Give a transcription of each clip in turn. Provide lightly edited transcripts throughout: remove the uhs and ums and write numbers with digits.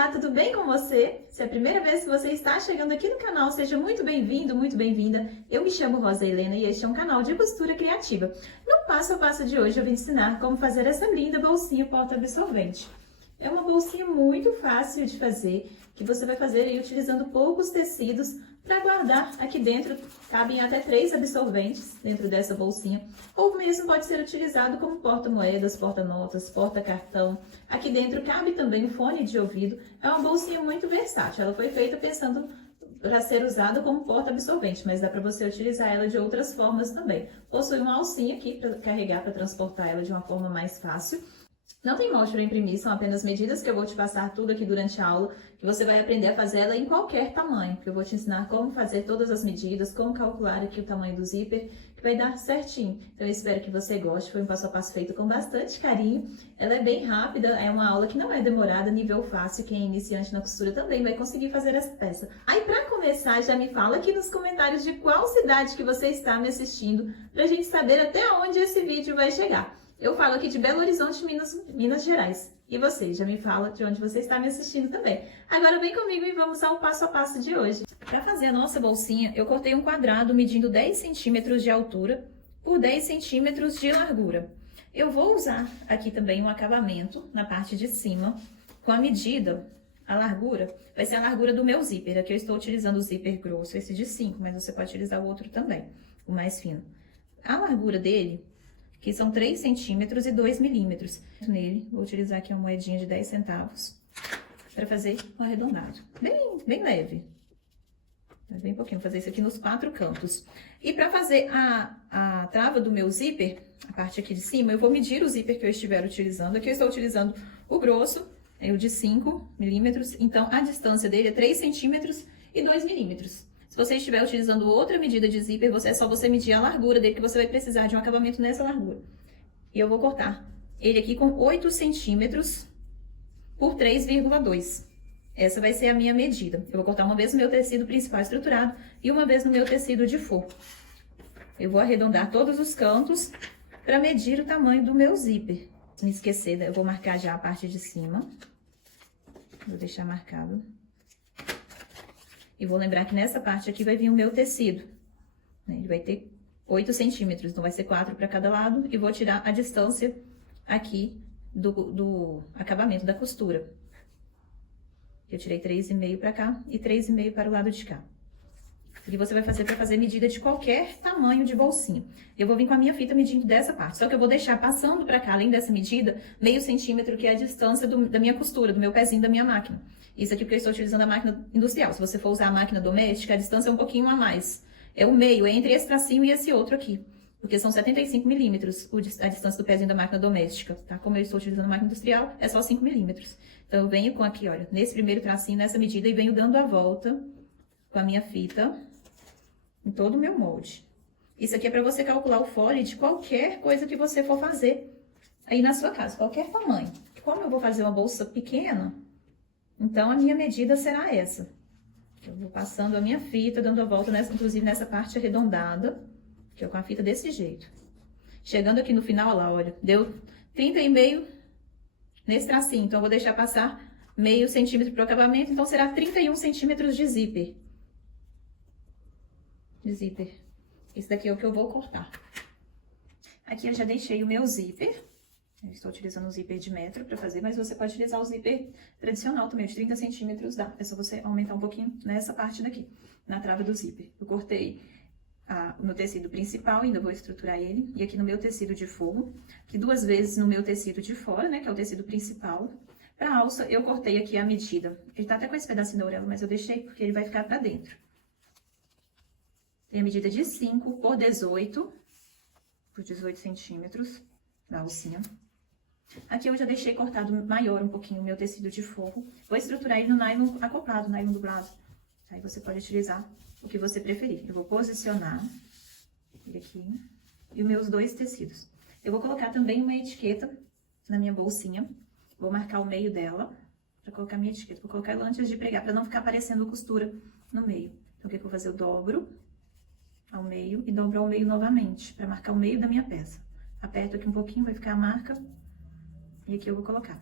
Olá, tudo bem com você? Se é a primeira vez que você está chegando aqui no canal, seja muito bem-vindo, muito bem-vinda. Eu me chamo Rosa Helena e este é um canal de costura criativa. No passo a passo de hoje eu vou ensinar como fazer essa linda bolsinha porta-absorvente. É uma bolsinha muito fácil de fazer, que você vai fazer aí utilizando poucos tecidos para guardar aqui dentro. Cabem até 3 absorventes dentro dessa bolsinha, ou mesmo pode ser utilizado como porta-moedas, porta-notas, porta-cartão. Aqui dentro cabe também um fone de ouvido. É uma bolsinha muito versátil, ela foi feita pensando para ser usada como porta-absorvente, mas dá para você utilizar ela de outras formas também. Possui uma alcinha aqui para carregar, para transportar ela de uma forma mais fácil. Não tem molde para imprimir, são apenas medidas que eu vou te passar tudo aqui durante a aula, que você vai aprender a fazer ela em qualquer tamanho, que eu vou te ensinar como fazer todas as medidas, como calcular aqui o tamanho do zíper, que vai dar certinho. Então eu espero que você goste, foi um passo a passo feito com bastante carinho, ela é bem rápida, é uma aula que não é demorada, nível fácil, quem é iniciante na costura também vai conseguir fazer essa peça. Aí para começar, já me fala aqui nos comentários de qual cidade que você está me assistindo, pra gente saber até onde esse vídeo vai chegar. Eu falo aqui de Belo Horizonte, Minas Gerais. E você, já me fala de onde você está me assistindo também. Agora vem comigo e vamos ao passo a passo de hoje. Para fazer a nossa bolsinha, eu cortei um quadrado medindo 10 centímetros de altura por 10 centímetros de largura. Eu vou usar aqui também um acabamento na parte de cima, com a medida, a largura, vai ser a largura do meu zíper. Aqui eu estou utilizando o zíper grosso, esse de 5, mas você pode utilizar o outro também, o mais fino. A largura dele, que são 3 centímetros e 2 milímetros. Nele, vou utilizar aqui uma moedinha de 10 centavos para fazer um arredondado. Bem leve. Bem pouquinho, vou fazer isso aqui nos 4 cantos. E para fazer a trava do meu zíper, a parte aqui de cima, eu vou medir o zíper que eu estiver utilizando. Aqui eu estou utilizando o grosso, o de 5 milímetros. Então, a distância dele é 3 centímetros e 2 milímetros. Se você estiver utilizando outra medida de zíper, é só você medir a largura dele, que você vai precisar de um acabamento nessa largura. E eu vou cortar ele aqui com 8 centímetros por 3,2. Essa vai ser a minha medida. Eu vou cortar uma vez no meu tecido principal estruturado e uma vez no meu tecido de forro. Eu vou arredondar todos os cantos para medir o tamanho do meu zíper. Se não esquecer, eu vou marcar já a parte de cima. Vou deixar marcado. E vou lembrar que nessa parte aqui vai vir o meu tecido. Ele vai ter 8 centímetros, então vai ser 4 para cada lado. E vou tirar a distância aqui do acabamento da costura. Eu tirei 3,5 para cá e 3,5 para o lado de cá. E você vai fazer para fazer medida de qualquer tamanho de bolsinha. Eu vou vir com a minha fita medindo dessa parte. Só que eu vou deixar passando para cá, além dessa medida, meio centímetro, que é a distância da minha costura, do meu pezinho da minha máquina. Isso aqui porque eu estou utilizando a máquina industrial. Se você for usar a máquina doméstica, a distância é um pouquinho a mais. É o meio, é entre esse tracinho e esse outro aqui. Porque são 75 milímetros a distância do pezinho da máquina doméstica, tá? Como eu estou utilizando a máquina industrial, é só 5 milímetros. Então, eu venho com aqui, olha, nesse primeiro tracinho, nessa medida, e venho dando a volta com a minha fita em todo o meu molde. Isso aqui é para você calcular o fole de qualquer coisa que você for fazer aí na sua casa, qualquer tamanho. Como eu vou fazer uma bolsa pequena, então a minha medida será essa. Eu vou passando a minha fita, dando a volta, inclusive nessa parte arredondada, que é com a fita desse jeito. Chegando aqui no final, lá, olha, deu 30,5 nesse tracinho. Então, eu vou deixar passar meio centímetro para o acabamento, então será 31 centímetros de zíper. Esse daqui é o que eu vou cortar. Aqui eu já deixei o meu zíper. Eu estou utilizando o zíper de metro para fazer, mas você pode utilizar o zíper tradicional também, de 30 centímetros dá. É só você aumentar um pouquinho nessa parte daqui, na trava do zíper. Eu cortei o meu tecido principal, ainda vou estruturar ele. E aqui no meu tecido de forro, que 2 vezes no meu tecido de fora, né, que é o tecido principal. Para a alça, eu cortei aqui a medida. Ele tá até com esse pedacinho da orelha, mas eu deixei porque ele vai ficar pra dentro. Tem a medida de 5 por 18 centímetros da alcinha. Aqui eu já deixei cortado maior um pouquinho o meu tecido de forro. Vou estruturar ele no nylon acoplado, nylon dublado. Aí você pode utilizar o que você preferir. Eu vou posicionar ele aqui e os meus 2 tecidos. Eu vou colocar também uma etiqueta na minha bolsinha. Vou marcar o meio dela para colocar minha etiqueta. Vou colocar ela antes de pregar, para não ficar aparecendo costura no meio. Então, o que eu vou fazer? Eu dobro ao meio e dobro ao meio novamente, para marcar o meio da minha peça. Aperto aqui um pouquinho, vai ficar a marca. E aqui eu vou colocar.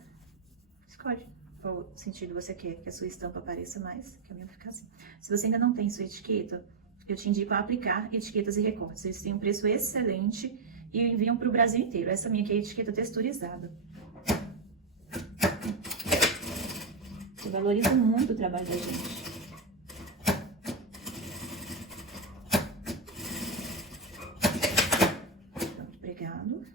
Escolhe qual sentido você quer que a sua estampa apareça mais, que a minha vai ficar assim. Se você ainda não tem sua etiqueta, eu te indico a aplicar etiquetas e recortes. Eles têm um preço excelente e enviam para o Brasil inteiro. Essa minha aqui é a etiqueta texturizada. Eu valorizo muito o trabalho da gente. Pronto, pregado.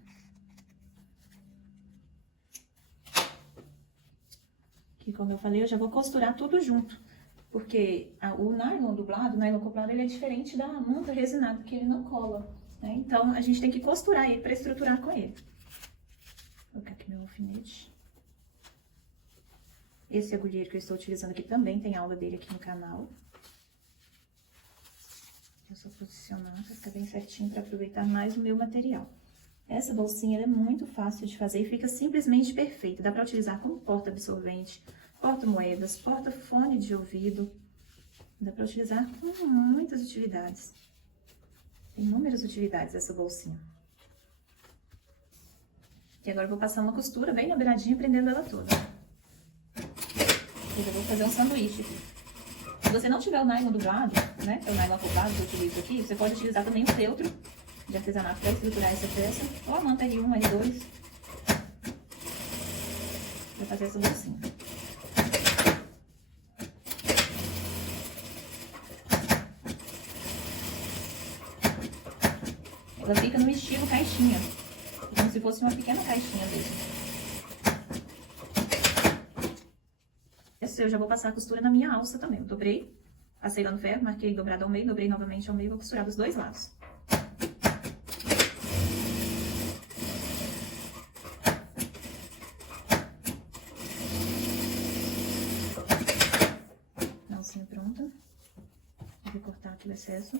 Aqui, como eu falei, eu já vou costurar tudo junto. Porque o nylon dublado, o nylon acoplado, ele é diferente da manta resinada, que ele não cola, né? Então, a gente tem que costurar ele para estruturar com ele. Vou colocar aqui meu alfinete. Esse agulheiro que eu estou utilizando aqui também tem aula dele aqui no canal. É só posicionar para ficar bem certinho para aproveitar mais o meu material. Essa bolsinha ela é muito fácil de fazer e fica simplesmente perfeita. Dá para utilizar como porta-absorvente, porta-moedas, porta-fone de ouvido. Dá para utilizar com muitas utilidades. Tem inúmeras utilidades essa bolsinha. E agora eu vou passar uma costura bem na beiradinha, prendendo ela toda. Eu já vou fazer um sanduíche aqui. Se você não tiver o nylon dublado, né, é o nylon acoplado que eu utilizo aqui, você pode utilizar também o feltro de artesanato para estruturar essa peça, ou a manta L1, L2, para fazer essa bolsinha. Ela fica no estilo caixinha, como se fosse uma pequena caixinha mesmo. Eu já vou passar a costura na minha alça também. Eu dobrei, passei lá no ferro, marquei dobrado ao meio, dobrei novamente ao meio, vou costurar dos dois lados. A alcinha pronta. Vou cortar aqui o excesso.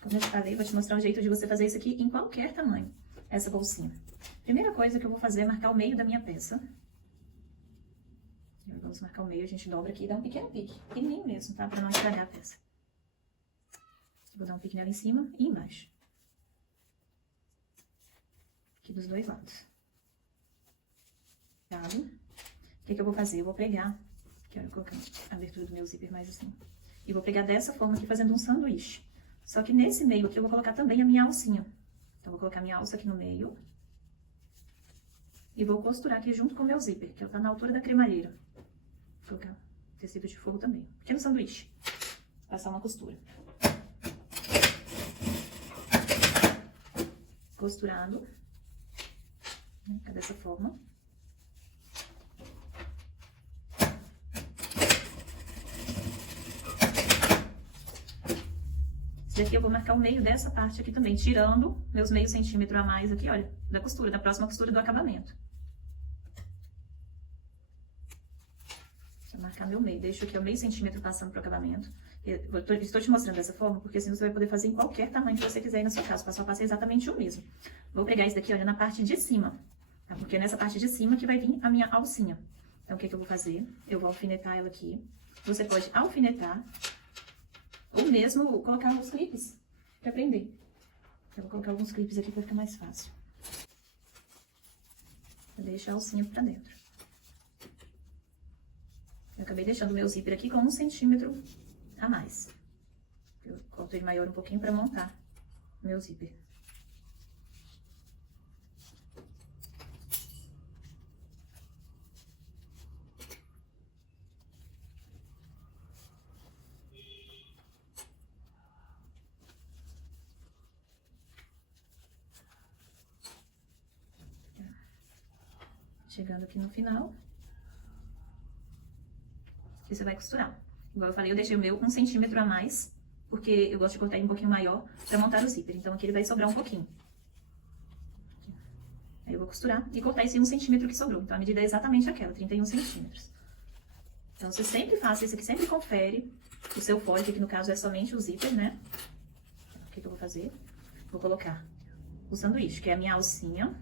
Como eu te falei, vou te mostrar um jeito de você fazer isso aqui em qualquer tamanho, essa bolsinha. Primeira coisa que eu vou fazer é marcar o meio da minha peça. Vamos marcar o meio, a gente dobra aqui e dá um pequeno pique, pequenininho mesmo, tá? Pra não estragar a peça. Vou dar um pique nela em cima e embaixo. Aqui dos dois lados. O que eu vou fazer? Eu vou pregar, quero colocar a abertura do meu zíper mais assim. E vou pregar dessa forma aqui, fazendo um sanduíche. Só que nesse meio aqui eu vou colocar também a minha alcinha. Então, eu vou colocar minha alça aqui no meio. E vou costurar aqui junto com o meu zíper, que tá na altura da cremalheira. Vou colocar tecido de forro também. Pequeno sanduíche. Passar uma costura. Costurado. Fica dessa forma. Esse daqui eu vou marcar o meio dessa parte aqui também, tirando meus meio centímetro a mais aqui, olha, da costura, da próxima costura do acabamento. Vou marcar meu meio, deixo aqui o meio centímetro passando pro acabamento. Estou te mostrando dessa forma, porque assim você vai poder fazer em qualquer tamanho que você quiser aí na sua casa, o passo a passo é exatamente o mesmo. Vou pegar esse daqui, olha, na parte de cima, tá? Porque é nessa parte de cima que vai vir a minha alcinha. Então, o que eu vou fazer? Eu vou alfinetar ela aqui. Você pode alfinetar ou mesmo colocar uns clipes pra prender. Eu vou colocar alguns clipes aqui pra ficar mais fácil. Eu deixo a alcinha pra dentro. Eu acabei deixando o meu zíper aqui com 1 centímetro a mais. Eu corto ele maior um pouquinho pra montar o meu zíper. Chegando aqui no final, que você vai costurar. Igual eu falei, eu deixei o meu 1 centímetro a mais, porque eu gosto de cortar ele um pouquinho maior pra montar o zíper. Então, aqui ele vai sobrar um pouquinho. Aí eu vou costurar e cortar esse 1 centímetro que sobrou. Então, a medida é exatamente aquela, 31 centímetros. Então, você sempre faça isso aqui, sempre confere o seu fole, que aqui no caso é somente o zíper, né? O que eu vou fazer? Vou colocar o sanduíche, que é a minha alcinha.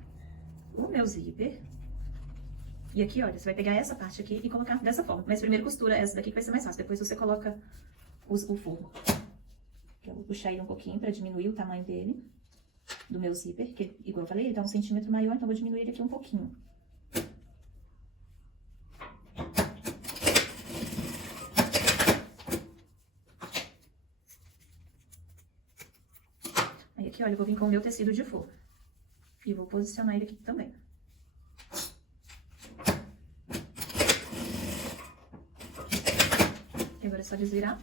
o meu zíper. E aqui, olha, você vai pegar essa parte aqui e colocar dessa forma. Mas primeiro costura essa daqui que vai ser mais fácil. Depois você coloca o forro. Eu vou puxar ele um pouquinho pra diminuir o tamanho dele, do meu zíper. Que, igual eu falei, ele tá 1 centímetro maior, então eu vou diminuir ele aqui um pouquinho. Aí aqui, olha, eu vou vir com o meu tecido de forro. E vou posicionar ele aqui também. E agora é só desvirar.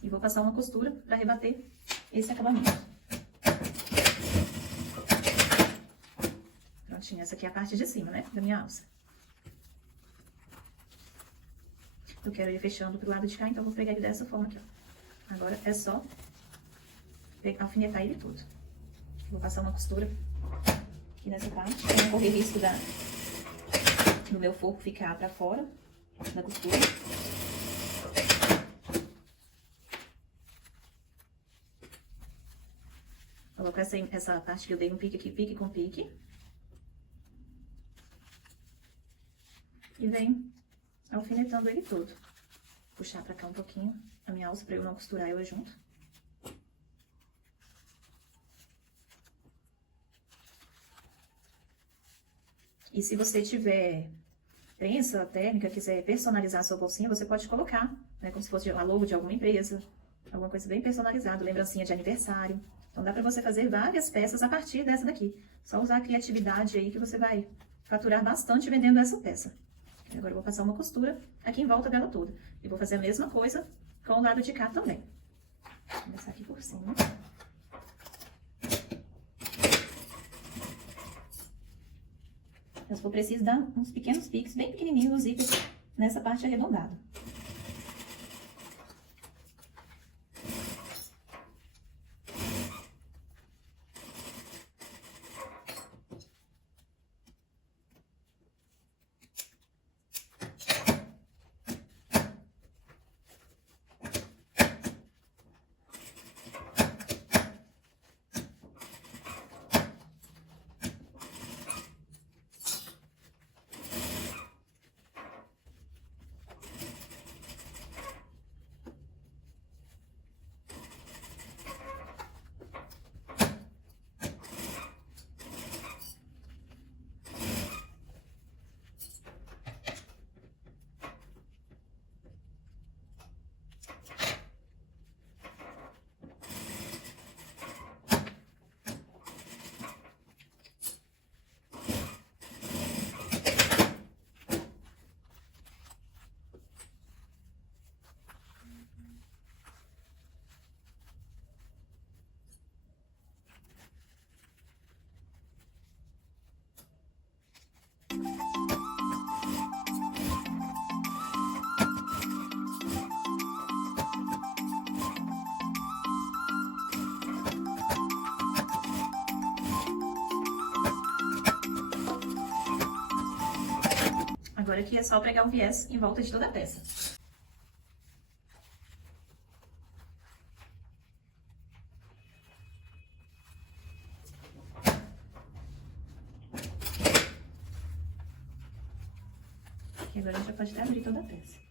E vou passar uma costura pra rebater esse acabamento. Prontinho, essa aqui é a parte de cima, né, da minha alça. Eu quero ir fechando pro lado de cá, então vou pegar ele dessa forma aqui, ó. Agora é só alfinetar ele todo. Vou passar uma costura aqui nessa parte, pra não correr risco do meu forro ficar pra fora da costura. Coloco essa parte que eu dei um pique aqui, pique com pique. E venho alfinetando ele todo. Puxar pra cá um pouquinho a minha alça pra eu não costurar ela junto. E se você tiver prensa térmica, quiser personalizar a sua bolsinha, você pode colocar, né, como se fosse a logo de alguma empresa, alguma coisa bem personalizada, lembrancinha de aniversário. Então dá pra você fazer várias peças a partir dessa daqui. Só usar a criatividade aí que você vai faturar bastante vendendo essa peça. Agora eu vou passar uma costura aqui em volta dela toda. E vou fazer a mesma coisa com o lado de cá também. Vou começar aqui por cima. Eu vou precisar dar uns pequenos piques bem pequenininhos no zíper nessa parte arredondada. Agora aqui é só pregar o viés em volta de toda a peça. E agora a gente já pode até abrir toda a peça.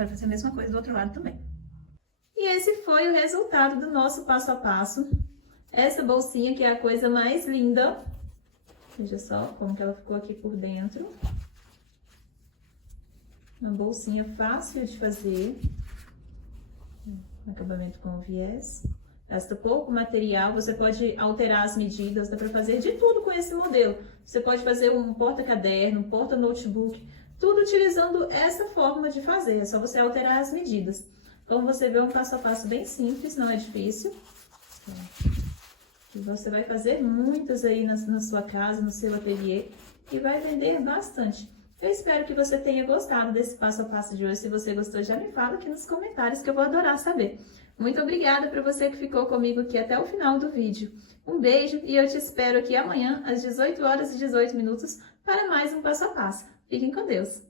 vai fazer a mesma coisa do outro lado também. E esse foi o resultado do nosso passo a passo. Essa bolsinha que é a coisa mais linda. Veja só como que ela ficou aqui por dentro. Uma bolsinha fácil de fazer. Acabamento com viés. Gasta pouco material, você pode alterar as medidas, dá para fazer de tudo com esse modelo. Você pode fazer um porta-caderno, um porta-notebook, tudo utilizando essa forma de fazer, é só você alterar as medidas. Como você vê, um passo a passo bem simples, não é difícil. E você vai fazer muitas aí na sua casa, no seu ateliê, e vai vender bastante. Eu espero que você tenha gostado desse passo a passo de hoje. Se você gostou, já me fala aqui nos comentários que eu vou adorar saber. Muito obrigada para você que ficou comigo aqui até o final do vídeo. Um beijo e eu te espero aqui amanhã às 18h18 para mais um passo a passo. Fiquem com Deus!